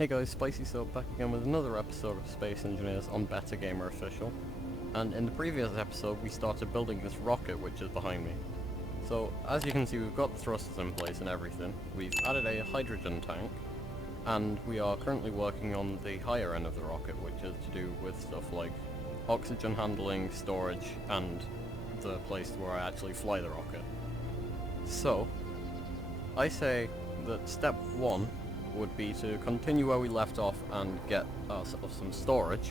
Hey guys, SpicySoap back again with another episode of Space Engineers on BetterGamerOfficial. And in the previous episode we started building this rocket which is behind me. So as you can see, we've got the thrusters in place and everything. We've added a hydrogen tank, and we are currently working on the higher end of the rocket, which is to do with stuff like oxygen handling, storage, and the place where I actually fly the rocket. So I say that step 1 would be to continue where we left off and get ourselves some storage.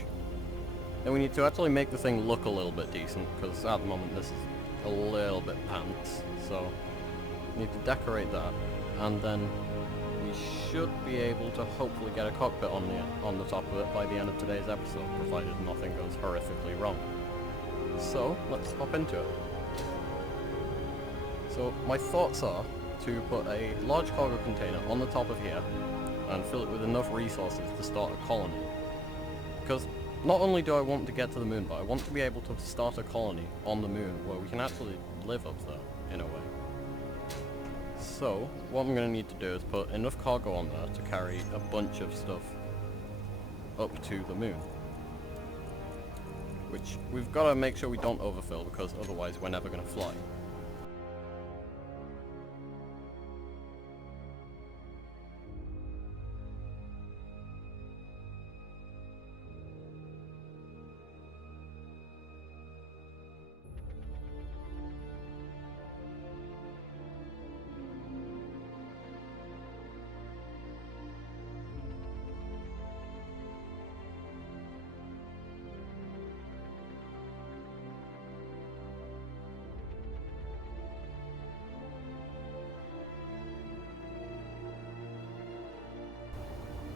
Then we need to actually make the thing look a little bit decent, because at the moment this is a little bit pants, so we need to decorate that, and then we should be able to hopefully get a cockpit on the top of it by the end of today's episode, provided nothing goes horrifically wrong. So let's hop into it. So my thoughts are to put a large cargo container on the top of here and fill it with enough resources to start a colony. Because not only do I want to get to the moon, but I want to be able to start a colony on the moon where we can actually live up there, in a way. So what I'm going to need to do is put enough cargo on there to carry a bunch of stuff up to the moon. Which we've got to make sure we don't overfill, because otherwise we're never going to fly.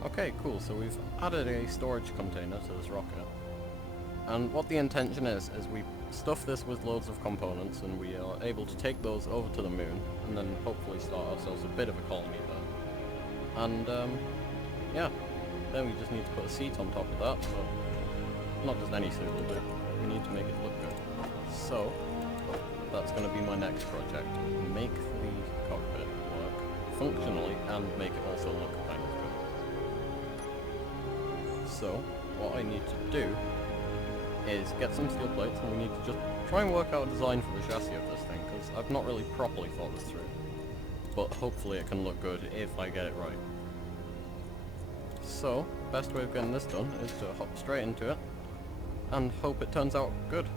Okay, cool, so we've added a storage container to this rocket, and what the intention is we stuff this with loads of components and we are able to take those over to the moon and then hopefully start ourselves a bit of a colony there. And yeah, then we just need to put a seat on top of that, but not just any seat will do, we need to make it look good. So that's going to be my next project, make the cockpit work functionally and make it also look kind of good. So, what I need to do is get some steel plates, and we need to just try and work out a design for the chassis of this thing, because I've not really properly thought this through. But hopefully it can look good if I get it right. So, best way of getting this done is to hop straight into it, and hope it turns out good.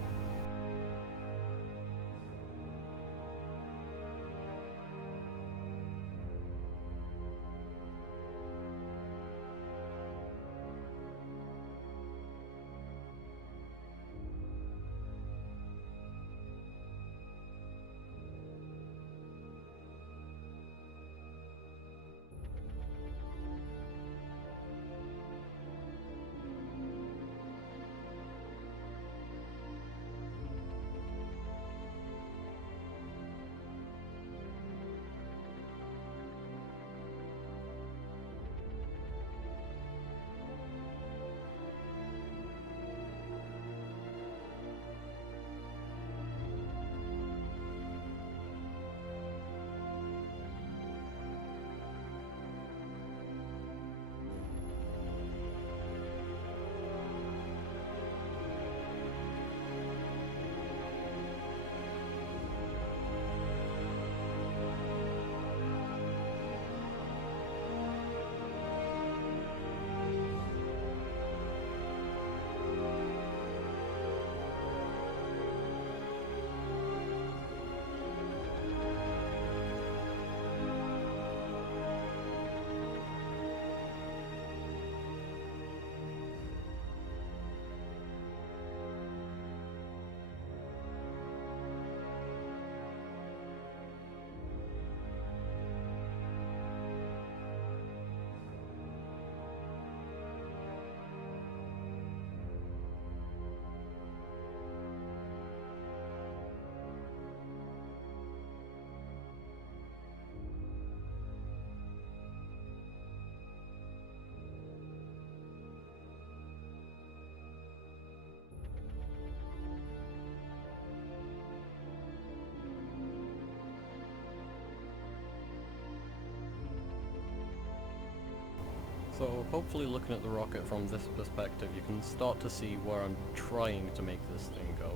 So hopefully looking at the rocket from this perspective you can start to see where I'm trying to make this thing go.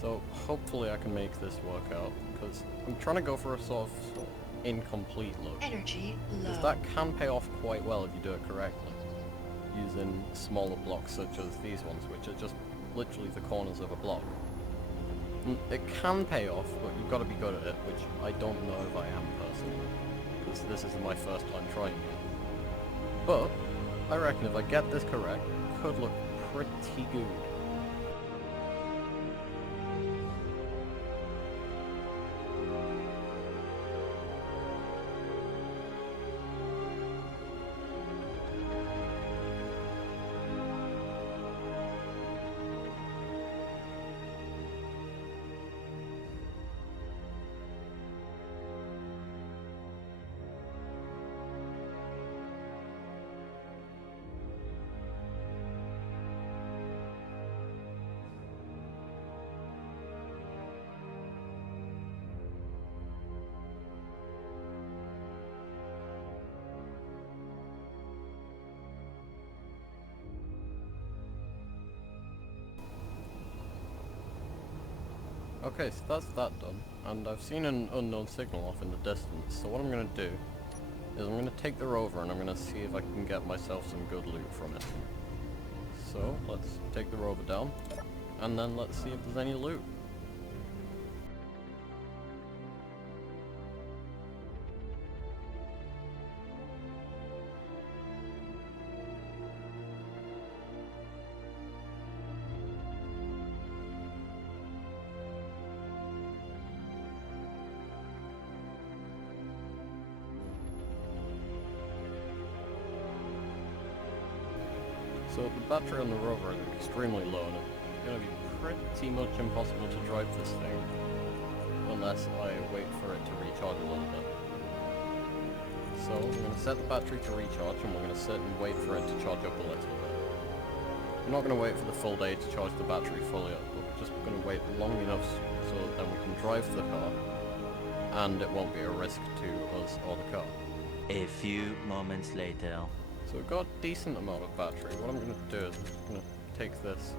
So hopefully I can make this work out, because I'm trying to go for a sort of incomplete look. Energy low. Because that can pay off quite well if you do it correctly, using smaller blocks such as these ones, which are just literally the corners of a block. And it can pay off, but you've got to be good at it, which I don't know if I am personally, because this is my first time trying it. But I reckon if I get this correct, it could look pretty good. Okay, so that's that done, and I've seen an unknown signal off in the distance, so what I'm going to do is I'm going to take the rover and I'm going to see if I can get myself some good loot from it. So, let's take the rover down, and then let's see if there's any loot. So the battery on the rover is extremely low, and it's going to be pretty much impossible to drive this thing unless I wait for it to recharge a little bit. So I'm going to set the battery to recharge, and we're going to sit and wait for it to charge up a little bit. I'm not going to wait for the full day to charge the battery fully up, we're just going to wait long enough so that then we can drive the car, and it won't be a risk to us or the car. A few moments later. So we've got a decent amount of battery. What I'm going to do is I'm just going to take this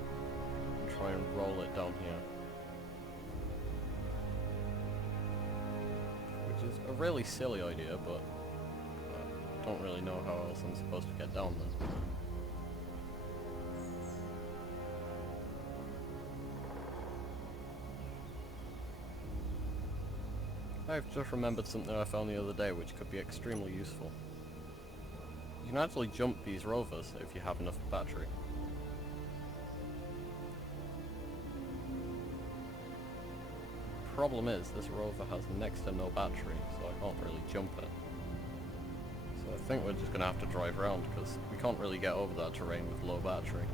and try and roll it down here. Which is a really silly idea, but I don't really know how else I'm supposed to get down this. I've just remembered something I found the other day which could be extremely useful. You can actually jump these rovers if you have enough battery. Problem is, this rover has next to no battery, so I can't really jump it. So I think we're just going to have to drive around, because we can't really get over that terrain with low battery.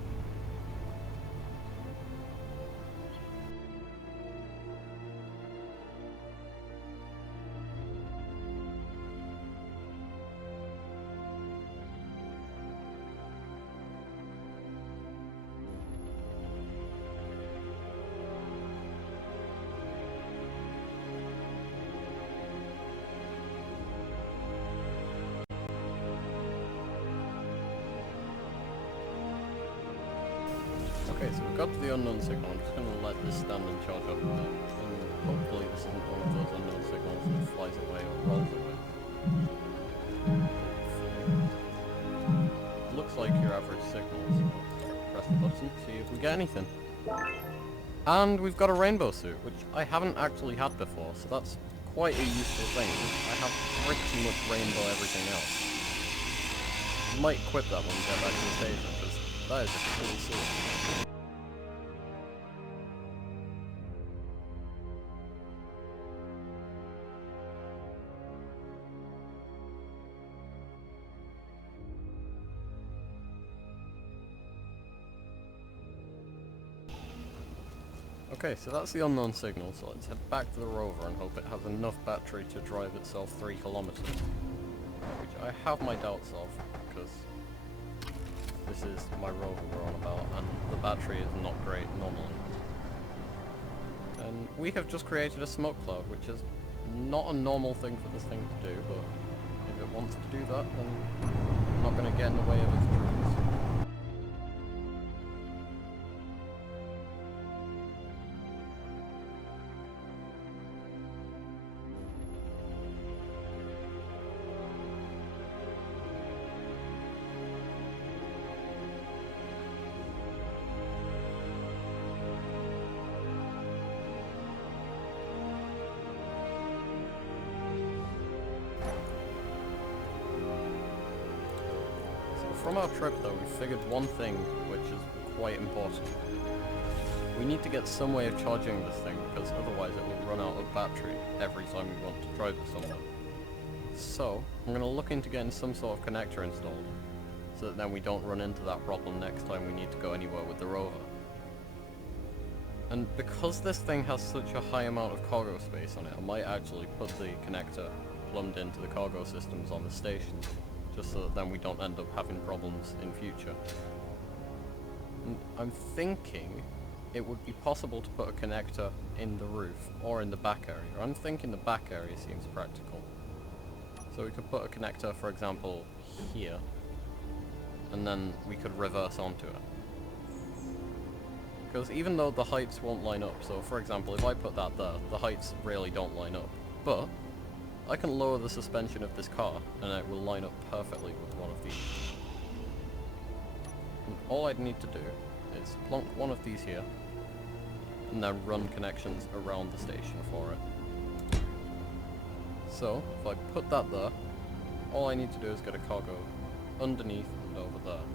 Okay, so we've got to the unknown signal. I'm just going to let this stand and charge up a bit. And hopefully this isn't one of those unknown signals that flies away or rolls away. Looks like your average signal, so press the button, see if we get anything. And we've got a rainbow suit, which I haven't actually had before, so that's quite a useful thing. I have pretty much rainbow everything else. I might equip that when we get back to the station, because that is a cool suit. Okay, so that's the unknown signal, so let's head back to the rover and hope it has enough battery to drive itself 3 kilometers. Which I have my doubts of, because this is my rover we're on about, and the battery is not great normally. And we have just created a smoke cloud, which is not a normal thing for this thing to do, but if it wants to do that, then not going to get in the way of its dreams. From our trip though, we figured one thing which is quite important. We need to get some way of charging this thing, because otherwise it will run out of battery every time we want to drive it somewhere. So, I'm going to look into getting some sort of connector installed, so that then we don't run into that problem next time we need to go anywhere with the rover. And because this thing has such a high amount of cargo space on it, I might actually put the connector plumbed into the cargo systems on the station, just so that then we don't end up having problems in future. And I'm thinking it would be possible to put a connector in the roof or in the back area. I'm thinking the back area seems practical. So we could put a connector, for example, here, and then we could reverse onto it. Because even though the heights won't line up, so for example, if I put that there, the heights really don't line up. But I can lower the suspension of this car, and it will line up perfectly with one of these. And all I'd need to do is plonk one of these here, and then run connections around the station for it. So, if I put that there, all I need to do is get a cargo underneath and over there.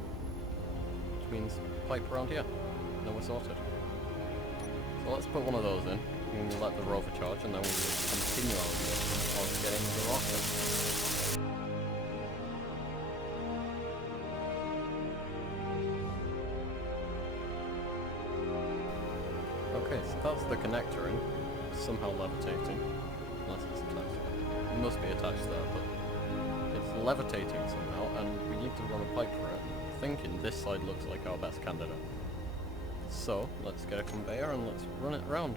Which means pipe around here, and then we're sorted. So let's put one of those in, and we'll let the rover charge, and then we will continue our mission of getting the rocket. Okay, so that's the connector in, somehow levitating, unless it's attached. It must be attached there, but it's levitating somehow, and we need to run a pipe for it. I'm thinking this side looks like our best candidate. So, let's get a conveyor and let's run it round.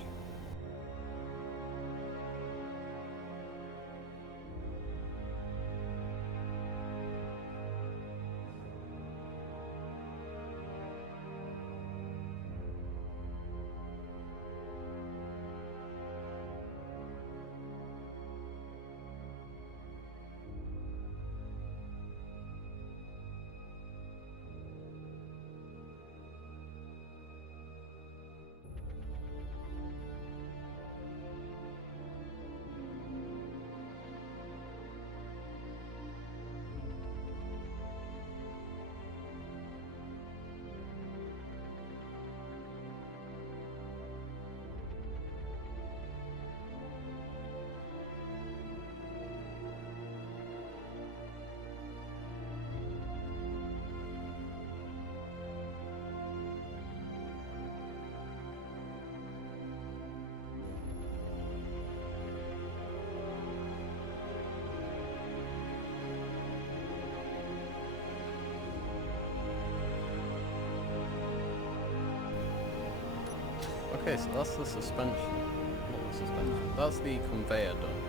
Okay, so that's the suspension. Not the suspension. That's the conveyor done.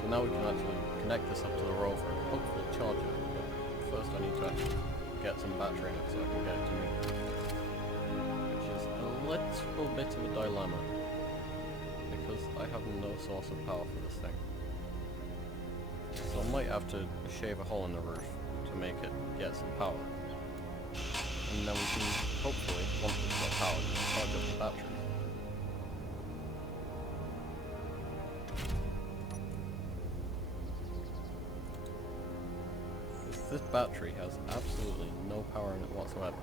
So now we can actually connect this up to the rover and hopefully charge it. But first I need to actually get some battery in it so I can get it to move. Which is a little bit of a dilemma, because I have no source of power for this thing. So I might have to shave a hole in the roof to make it get some power. And then we can hopefully, once it's got power, charge up the battery. This battery has absolutely no power in it whatsoever.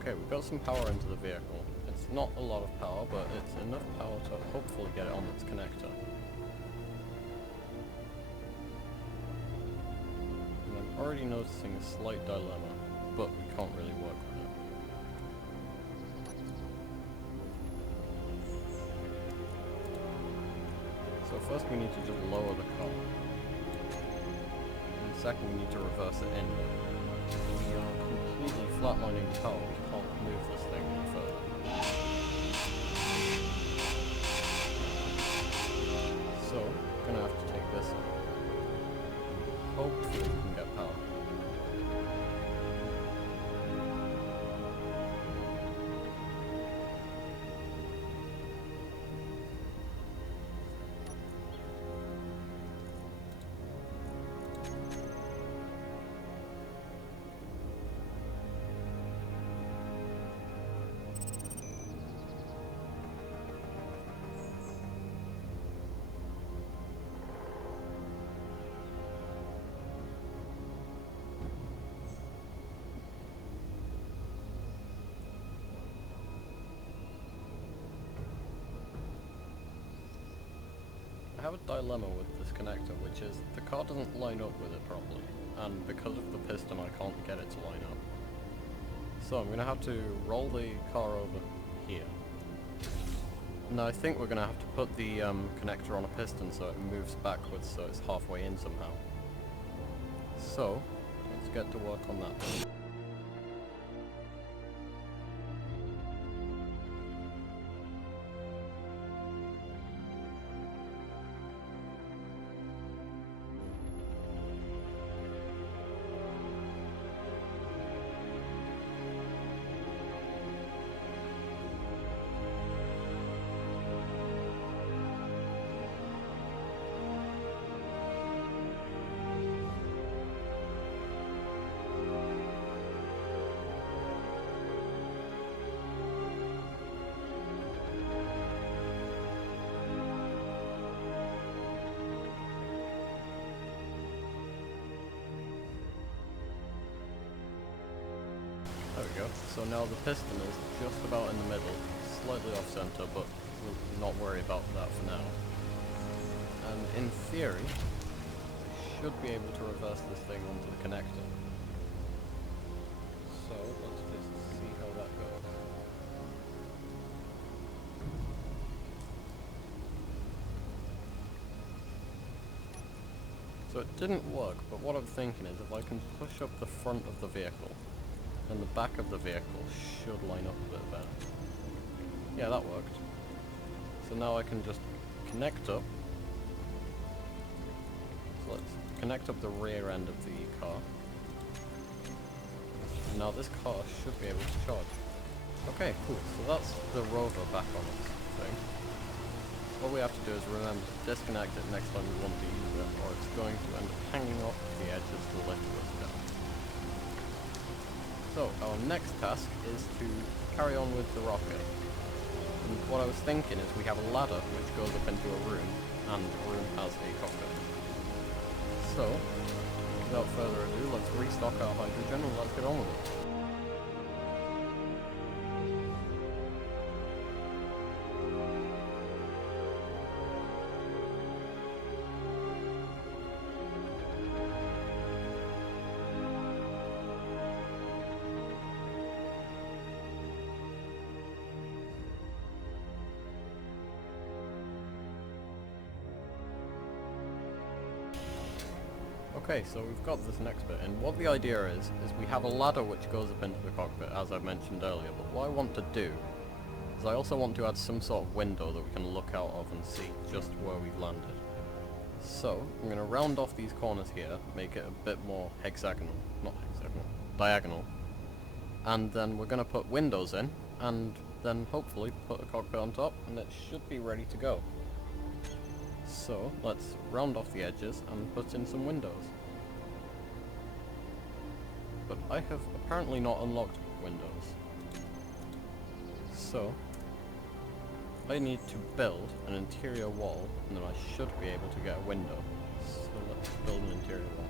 Okay, we've got some power into the vehicle. It's not a lot of power, but it's enough power to hopefully get it on its connector. And I'm already noticing a slight dilemma, but we can't really work with So first we need to just lower the car. And second we need to reverse it in. We are completely flatlining the car, we can't move this thing any further. So, gonna have to take this out. Hopefully we can get power. I have a dilemma with this connector, which is the car doesn't line up with it properly, and because of the piston I can't get it to line up. So I'm going to have to roll the car over here. Now I think we're going to have to put the connector on a piston so it moves backwards so it's halfway in somehow. So, let's get to work on that. There we go. So now the piston is just about in the middle, slightly off center, but we'll not worry about that for now. And in theory, we should be able to reverse this thing onto the connector. So let's just see how that goes. So it didn't work, but what I'm thinking is if I can push up the front of the vehicle, then the back of the vehicle should line up a bit better. Yeah, that worked. So now I can just connect up. So let's connect up the rear end of the car. And now this car should be able to charge. Okay, cool. So that's the rover back on its thing. What we have to do is remember to disconnect it next time we want to use it, or it's going to end up hanging off the edges to lift us down. So, our next task is to carry on with the rocket. And what I was thinking is we have a ladder which goes up into a room, and the room has a cockpit. So, without further ado, let's restock our hydrogen and let's get on with it. Okay, so we've got this next bit, and what the idea is we have a ladder which goes up into the cockpit, as I mentioned earlier, but what I want to do is I also want to add some sort of window that we can look out of and see just where we've landed. So, I'm going to round off these corners here, make it a bit more diagonal, and then we're going to put windows in, and then hopefully put a cockpit on top, and it should be ready to go. So, let's round off the edges and put in some windows. But I have apparently not unlocked windows. So, I need to build an interior wall, and then I should be able to get a window. So let's build an interior wall.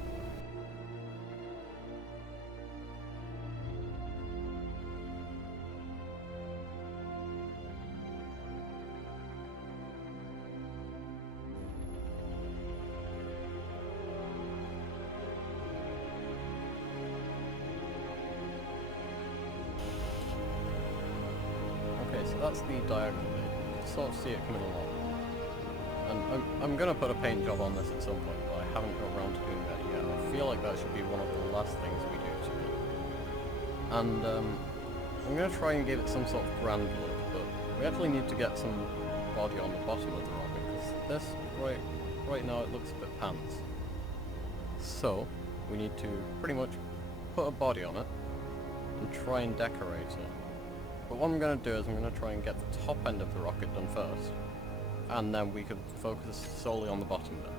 Okay, so that's the diagonal bit. You can sort of see it coming along. And I'm gonna put a paint job on this at some point, but I haven't got around to doing that yet. I feel like that should be one of the last things we do today. And I'm gonna try and give it some sort of grand look, but we actually need to get some body on the bottom of the rocket, because this, right now, it looks a bit pants. So, we need to pretty much put a body on it, and try and decorate it. But what I'm going to do is I'm going to try and get the top end of the rocket done first, and then we could focus solely on the bottom bit.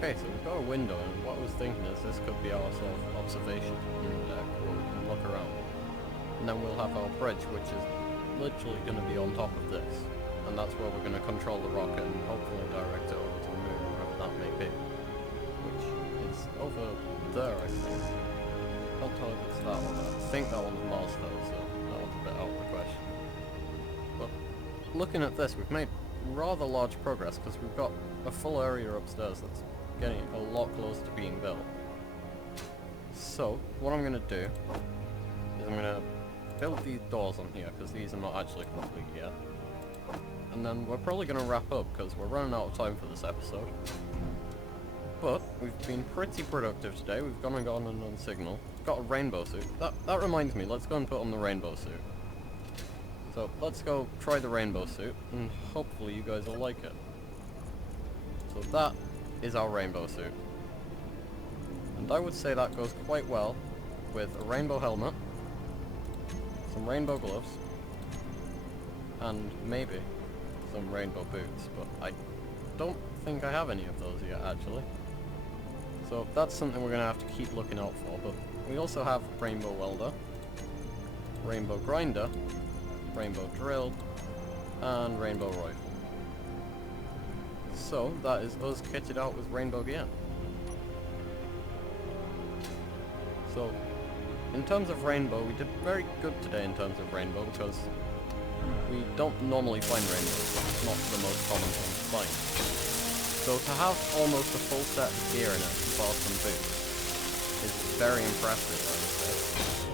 Okay, so we've got a window, and what I was thinking is this could be our sort of observation deck where we can look around. And then we'll have our bridge, which is literally going to be on top of this. And that's where we're going to control the rocket and hopefully direct it over to the moon, wherever that may be. Which is over there, I think. Can't tell if it's that or that. I think that one's Mars though, so that one's a bit out of the question. But looking at this, we've made rather large progress because we've got a full area upstairs that's getting a lot closer to being built. So, what I'm going to do is I'm going to build these doors on here because these are not actually complete yet. And then we're probably going to wrap up because we're running out of time for this episode. But we've been pretty productive today. We've gone and gotten another signal. Got a rainbow suit. That reminds me, let's go and put on the rainbow suit. So let's go try the rainbow suit and hopefully you guys will like it. So that is our rainbow suit. And I would say that goes quite well with a rainbow helmet, some rainbow gloves, and maybe some rainbow boots, but I don't think I have any of those yet actually. So that's something we're going to have to keep looking out for, but we also have rainbow welder, rainbow grinder, rainbow drill, and rainbow rifle. So that is us kitted out with rainbow gear. So in terms of rainbow, we did very good today in terms of rainbow because we don't normally find rainbows, it's not the most common thing to find. So to have almost a full set of gear in it, bar some boots, is very impressive, I would say.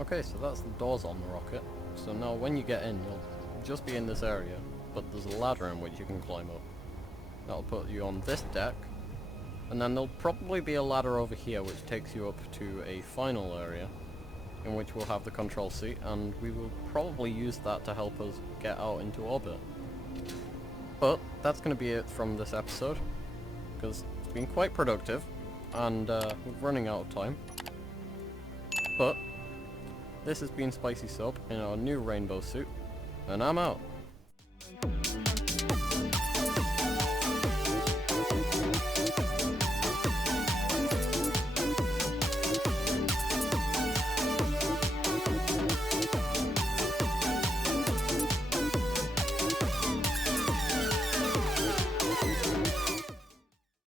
Okay, so that's the doors on the rocket. So now when you get in, you'll just be in this area, but there's a ladder in which you can climb up. That'll put you on this deck, and then there'll probably be a ladder over here which takes you up to a final area, in which we'll have the control seat, and we will probably use that to help us get out into orbit. But that's going to be it from this episode, because it's been quite productive, and we're running out of time. But this has been SpicySoap in our new rainbow suit, and I'm out.